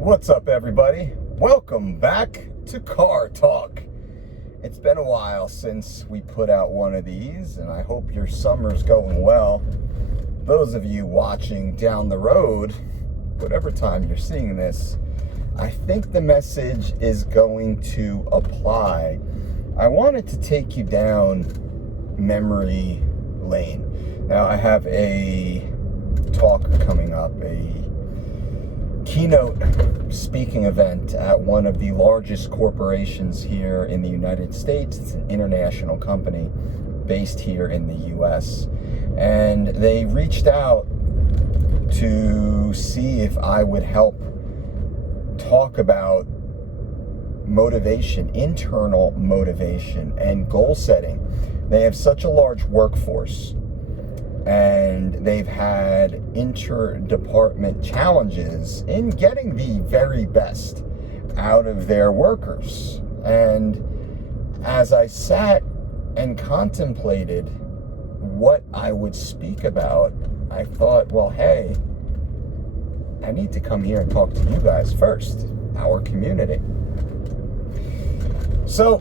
What's up, everybody? Welcome back to Car Talk. It's been a while since we put out one of these, and I hope your summer's going well. Those of you watching down the road, whatever time you're seeing this, I think the message is going to apply. I wanted to take you down memory lane. Now, I have a talk coming up, a keynote speaking event at one of the largest corporations here in the United States. It's an international company based here in the US. And they reached out to see if I would help talk about motivation, internal motivation, and goal setting. They have such a large workforce, and they've had inter-department challenges in getting the very best out of their workers. And as I sat and contemplated what I would speak about, I thought, well, hey, I need to come here and talk to you guys first, our community. So,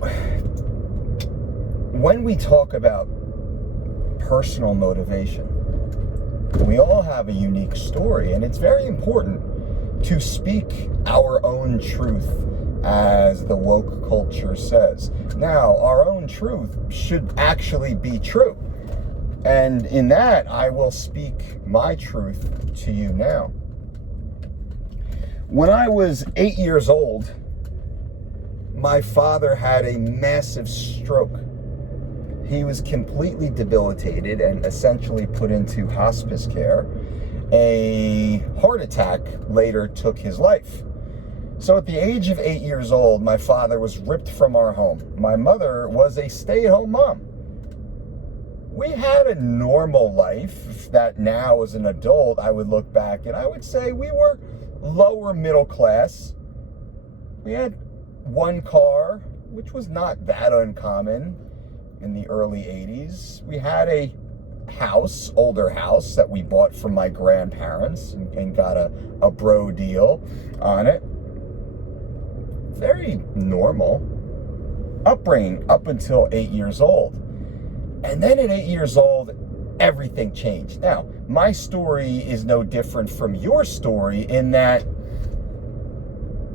when we talk about personal motivation, we all have a unique story, and it's very important to speak our own truth, as the woke culture says. Now, our own truth should actually be true, and in that, I will speak my truth to you now. When I was 8 years old, my father had a massive stroke. He was completely debilitated and essentially put into hospice care. A heart attack later took his life. So at the age of 8 years old, my father was ripped from our home. My mother was a stay-at-home mom. We had a normal life that now as an adult, I would look back and I would say we were lower middle class. We had one car, which was not that uncommon in the early 80s. We had a house, older house, that we bought from my grandparents and got a bro deal on it. Very normal upbringing up until 8 years old. And then at 8 years old, everything changed. Now, my story is no different from your story in that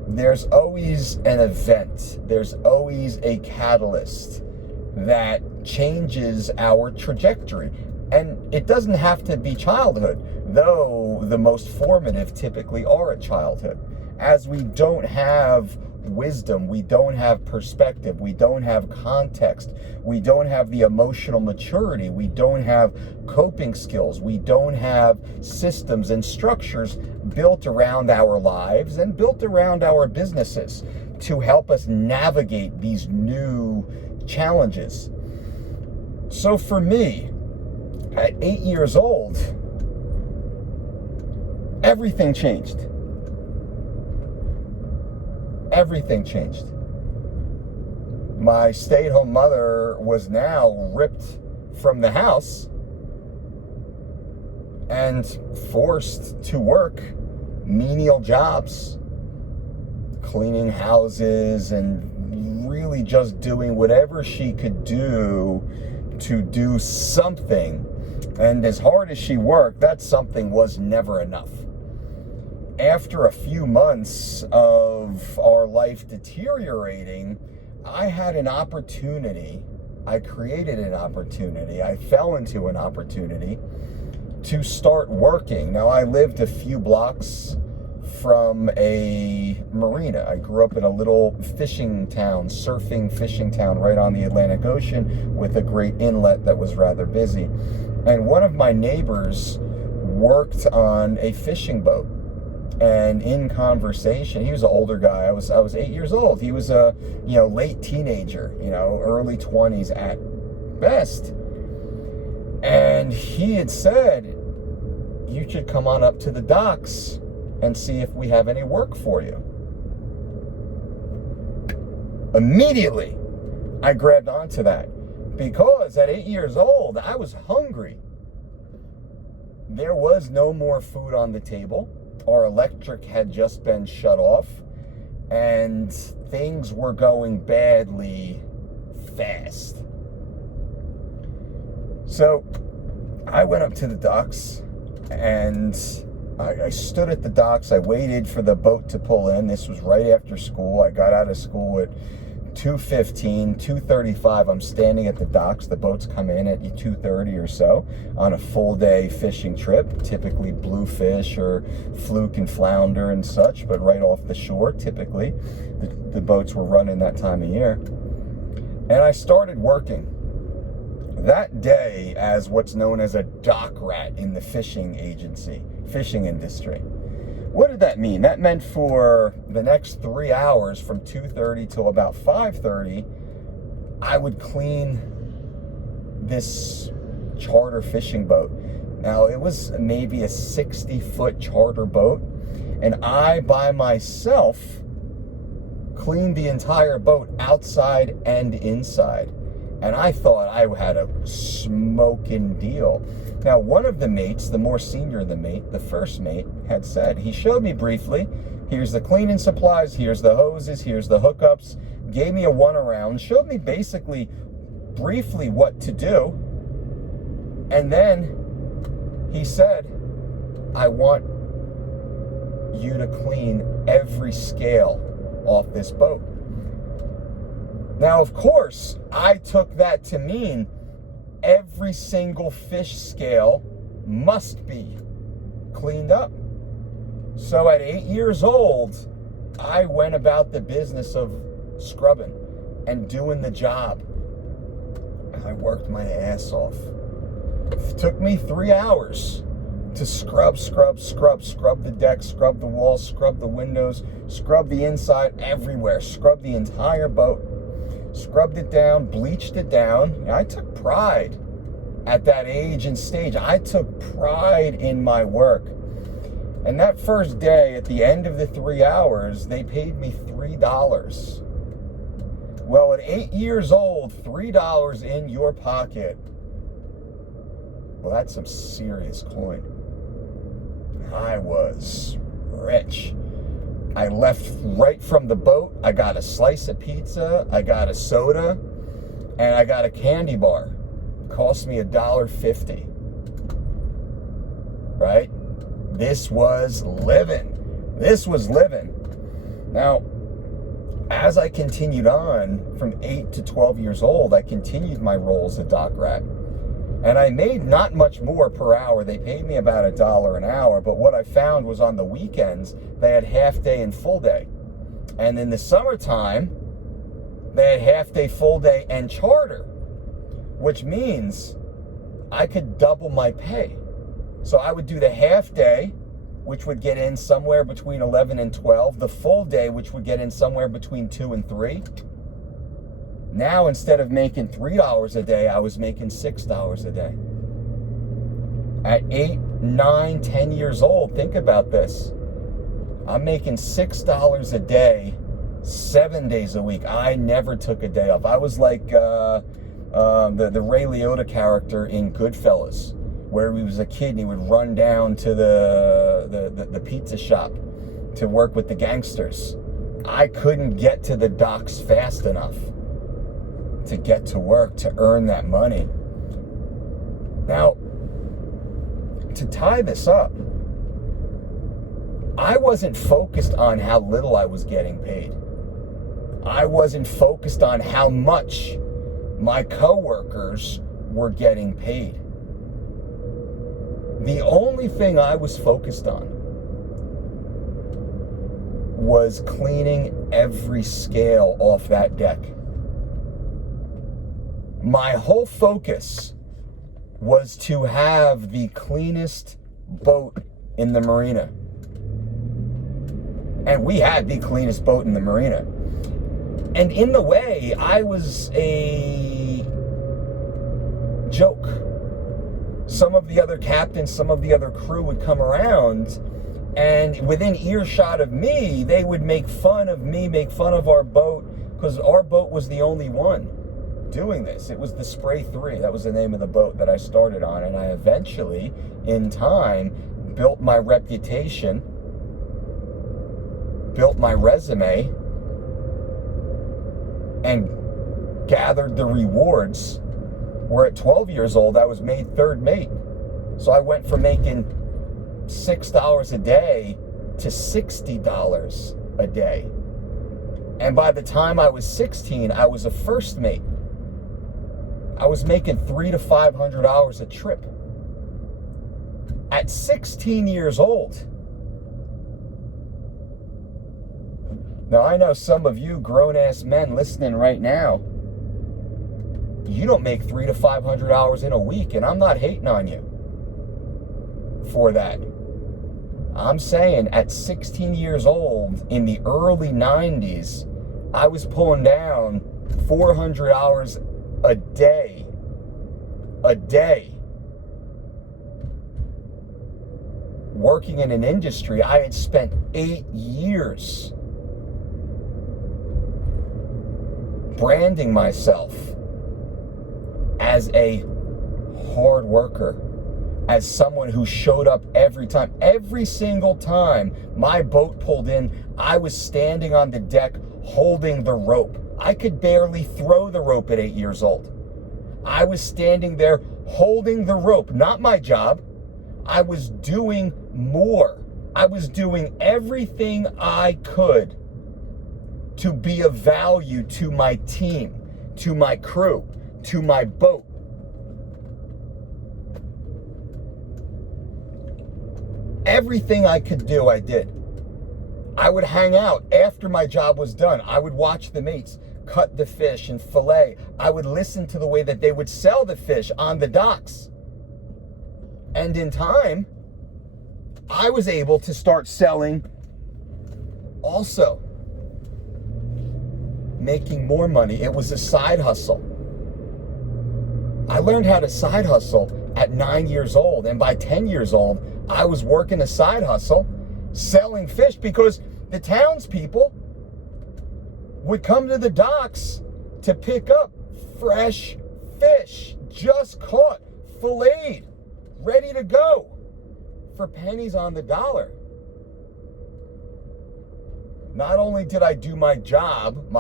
there's always an event, there's always a catalyst that changes our trajectory. And it doesn't have to be childhood, though the most formative typically are at childhood. As we don't have wisdom, we don't have perspective, we don't have context, we don't have the emotional maturity, we don't have coping skills, we don't have systems and structures built around our lives and built around our businesses to help us navigate these new challenges. So for me, at 8 years old, everything changed. Everything changed. My stay-at-home mother was now ripped from the house and forced to work menial jobs, cleaning houses and really just doing whatever she could do to do something. And as hard as she worked, that something was never enough. After a few months of our life deteriorating, I had an opportunity. I created an opportunity. I fell into an opportunity to start working. Now, I lived a few blocks from a marina. I grew up in a little fishing town, surfing fishing town right on the Atlantic Ocean with a great inlet that was rather busy. And one of my neighbors worked on a fishing boat. And in conversation, he was an older guy. I was 8 years old. He was a late teenager, early 20s at best. And he had said, "You should come on up to the docks and see if we have any work for you." Immediately, I grabbed onto that because at 8 years old, I was hungry. There was no more food on the table. our electric had just been shut off, and things were going badly fast. So I went up to the docks, and I stood at the docks. I waited for the boat to pull in. This was right after school. I got out of school at 2:15, 2:35. I'm standing at the docks. The boats come in at 2:30 or so on a full day fishing trip, typically bluefish or fluke and flounder and such, but right off the shore, typically. The boats were running that time of year. And I started working that day as what's known as a dock rat in the fishing industry. What did that mean? That meant for the next 3 hours from 2:30 till about 5:30, I would clean this charter fishing boat. Now, it was maybe a 60-foot charter boat, and I, by myself, cleaned the entire boat outside and inside. And I thought I had a smoking deal. Now, one of the mates, the more senior the mate, the first mate, had said, he showed me briefly, here's the cleaning supplies, here's the hoses, here's the hookups, gave me a one-around, showed me basically, briefly what to do. And then he said, I want you to clean every scale off this boat. Now, of course, I took that to mean every single fish scale must be cleaned up. So at 8 years old, I went about the business of scrubbing and doing the job. I worked my ass off. It took me 3 hours to scrub the deck, scrub the walls, scrub the windows, scrub the inside, everywhere, scrub the entire boat. Scrubbed it down, bleached it down. I took pride at that age and stage. I took pride in my work. And that first day, at the end of the 3 hours, they paid me $3. Well, at 8 years old, $3 in your pocket. Well, that's some serious coin. I was rich. I left right from the boat. I got a slice of pizza, I got a soda, and I got a candy bar. It cost me $1.50. Right? This was living. Now, as I continued on from 8 to 12 years old, I continued my role as a dock rat. And I made not much more per hour. They paid me about $1 an hour. But what I found was on the weekends, they had half day and full day. And in the summertime, they had half day, full day, and charter, which means I could double my pay. So I would do the half day, which would get in somewhere between 11 and 12. The full day, which would get in somewhere between 2 and 3. Now, instead of making $3 a day, I was making $6 a day. At 8, 9, 10 years old, think about this. I'm making $6 a day, 7 days a week. I never took a day off. I was like the Ray Liotta character in Goodfellas, where he was a kid and he would run down to the pizza shop to work with the gangsters. I couldn't get to the docks fast enough to get to work, to earn that money. Now, to tie this up, I wasn't focused on how little I was getting paid. I wasn't focused on how much my coworkers were getting paid. The only thing I was focused on was cleaning every scale off that deck. My whole focus was to have the cleanest boat in the marina. And we had the cleanest boat in the marina. And in the way, I was a joke. Some of the other captains, some of the other crew would come around, and within earshot of me, they would make fun of me, make fun of our boat, because our boat was the only one doing this. It was the Spray 3. That was the name of the boat that I started on, and I eventually, in time, built my reputation built my resume and gathered the rewards, where at 12 years old, I was made third mate. So I went from making $6 a day to $60 a day. And by the time I was 16, I was a first mate. I was making $300 to $500 a trip. At 16 years old. Now, I know some of you grown-ass men listening right now, you don't make $300 to $500 in a week, and I'm not hating on you for that. I'm saying at 16 years old, in the early 90s, I was pulling down $400 a day. Working in an industry I had spent 8 years branding myself as a hard worker, as someone who showed up every time. Every single time my boat pulled in, I was standing on the deck holding the rope. I could barely throw the rope at 8 years old. I was standing there holding the rope, not my job. I was doing more. I was doing everything I could to be of value to my team, to my crew, to my boat. Everything I could do, I did. I would hang out after my job was done. I would watch the mates cut the fish and fillet. I would listen to the way that they would sell the fish on the docks. And in time, I was able to start selling also, making more money. It was a side hustle. I learned how to side hustle at 9 years old, and by 10 years old, I was working a side hustle, selling fish, because the townspeople would come to the docks to pick up fresh fish, just caught, filleted, ready to go, for pennies on the dollar. Not only did I do my job,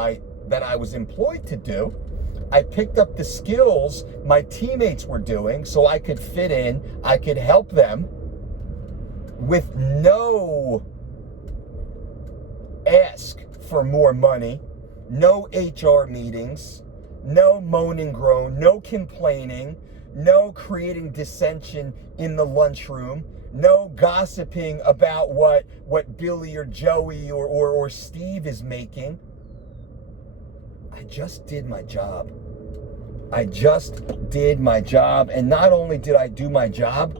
that I was employed to do, I picked up the skills my teammates were doing so I could fit in, I could help them with no ask for more money, no HR meetings, no moan and groan, no complaining, no creating dissension in the lunchroom, no gossiping about what Billy or Joey or Steve is making. I just did my job. I just did my job. And not only did I do my job,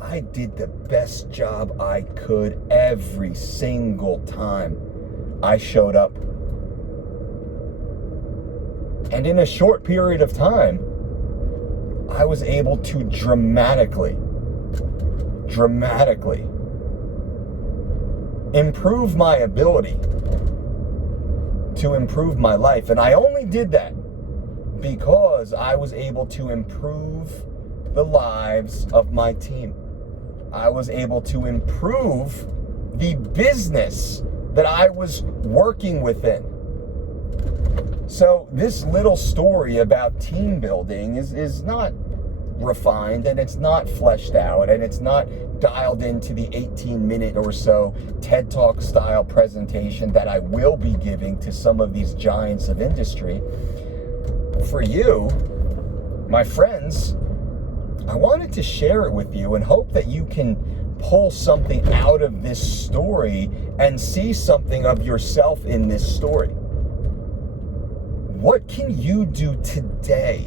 I did the best job I could every single time I showed up. And in a short period of time, I was able to dramatically improve my ability to improve my life. And I only did that because I was able to improve the lives of my team. I was able to improve the business that I was working within. So this little story about team building is not refined, and it's not fleshed out, and it's not dialed into the 18-minute or so TED Talk style presentation that I will be giving to some of these giants of industry. For you, my friends, I wanted to share it with you and hope that you can pull something out of this story and see something of yourself in this story. What can you do today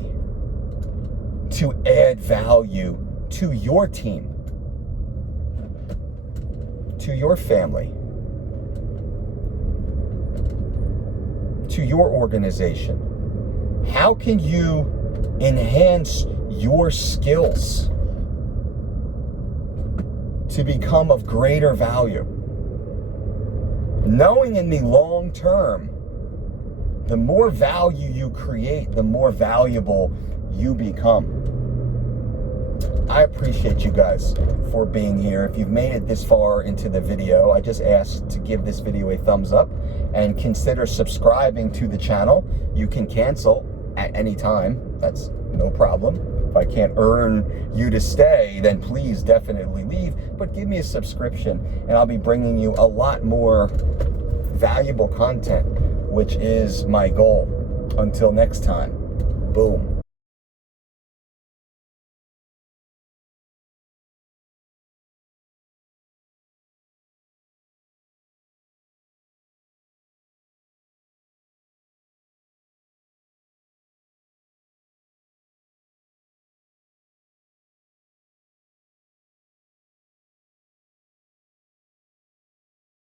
to add value to your team, to your family, to your organization? How can you enhance your skills to become of greater value, knowing in the long term, the more value you create, the more valuable you become? I appreciate you guys for being here. If you've made it this far into the video, I just ask to give this video a thumbs up and consider subscribing to the channel. You can cancel at any time. That's no problem. If I can't earn you to stay, then please definitely leave. But give me a subscription and I'll be bringing you a lot more valuable content, which is my goal. Until next time, boom.